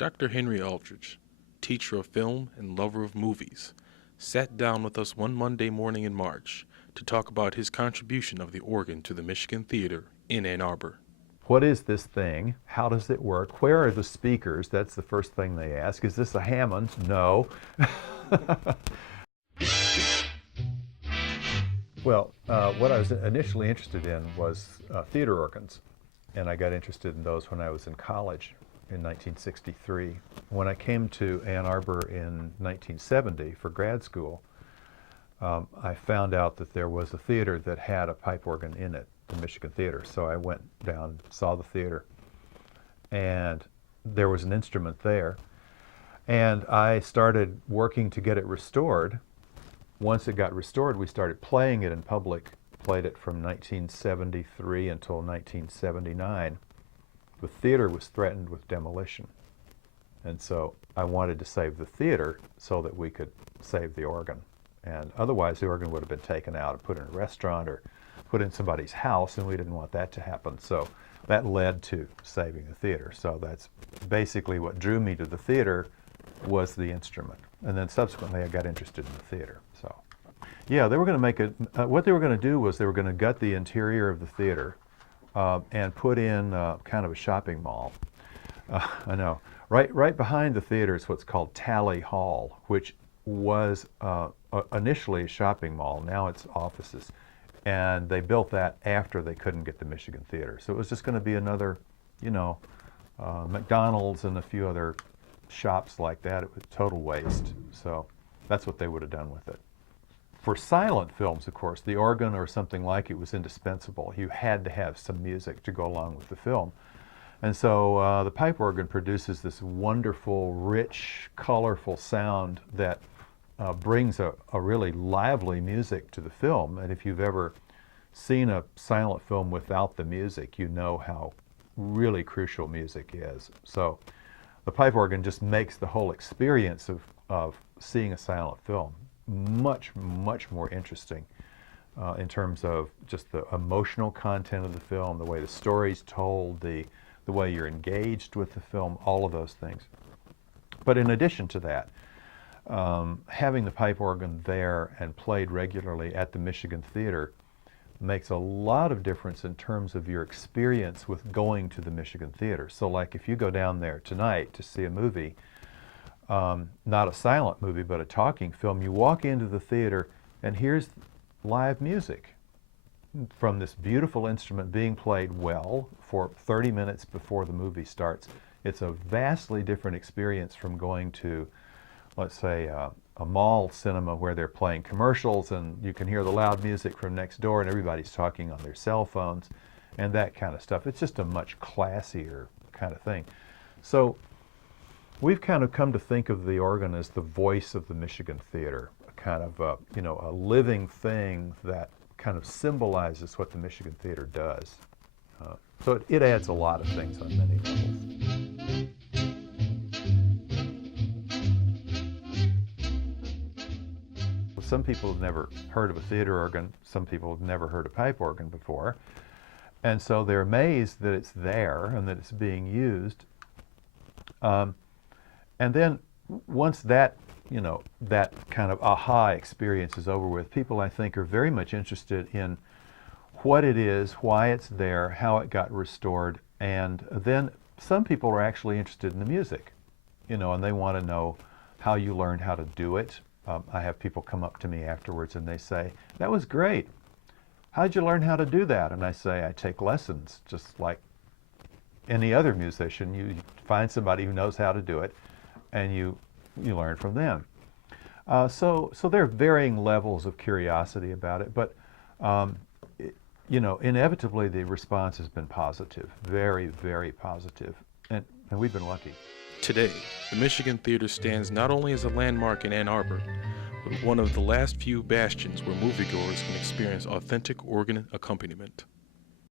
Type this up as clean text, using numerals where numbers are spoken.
Dr. Henry Aldridge, teacher of film and lover of movies, sat down with us one Monday morning in March to talk about his contribution of the organ to the Michigan Theater in Ann Arbor. What is this thing? How does it work? Where are the speakers? That's the first thing they ask. Is this a Hammond? No. Well, what I was initially interested in was theater organs, and I got interested in those when I was in college in 1963. When I came to Ann Arbor in 1970 for grad school, I found out that there was a theater that had a pipe organ in it, the Michigan Theater. So I went down, saw the theater, and there was an instrument there. And I started working to get it restored. Once it got restored, we started playing it in public, played it from 1973 until 1979. The theater was threatened with demolition. And so I wanted to save the theater so that we could save the organ. And otherwise the organ would have been taken out and put in a restaurant or put in somebody's house, and we didn't want that to happen. So that led to saving the theater. So that's basically what drew me to the theater, was the instrument. And then subsequently I got interested in the theater. So yeah, they were going to make it, what they were going to do was they were going to gut the interior of the theater and put in kind of a shopping mall. I know. Right behind the theater is what's called Tally Hall, which was initially a shopping mall. Now it's offices. And they built that after they couldn't get the Michigan Theater. So it was just going to be another, McDonald's and a few other shops like that. It was total waste. So that's what they would have done with it. For silent films, of course, the organ or something like it was indispensable. You had to have some music to go along with the film. And so the pipe organ produces this wonderful, rich, colorful sound that brings a really lively music to the film. And if you've ever seen a silent film without the music, you know how really crucial music is. So the pipe organ just makes the whole experience of seeing a silent film much, much more interesting in terms of just the emotional content of the film, the way the story's told, the way you're engaged with the film, all of those things. But in addition to that, having the pipe organ there and played regularly at the Michigan Theater makes a lot of difference in terms of your experience with going to the Michigan Theater. So like if you go down there tonight to see a movie, not a silent movie, but a talking film, you walk into the theater and here's live music from this beautiful instrument being played well for 30 minutes before the movie starts. It's a vastly different experience from going to, let's say, a mall cinema where they're playing commercials and you can hear the loud music from next door and everybody's talking on their cell phones and that kind of stuff. It's just a much classier kind of thing. So we've kind of come to think of the organ as the voice of the Michigan Theater, a kind of a living thing that kind of symbolizes what the Michigan Theater does. So it adds a lot of things on many levels. Some people have never heard of a theater organ. Some people have never heard a pipe organ before. And so they're amazed that it's there and that it's being used. And then once that, that kind of aha experience is over with, people, I think, are very much interested in what it is, why it's there, how it got restored, and then some people are actually interested in the music, and they want to know how you learned how to do it. I have people come up to me afterwards and they say, "That was great. How did you learn how to do that?" And I say, "I take lessons, just like any other musician. You find somebody who knows how to do it, and you learn from them." So there are varying levels of curiosity about it, but inevitably the response has been positive, very, very positive, and we've been lucky. Today, the Michigan Theater stands not only as a landmark in Ann Arbor, but one of the last few bastions where moviegoers can experience authentic organ accompaniment.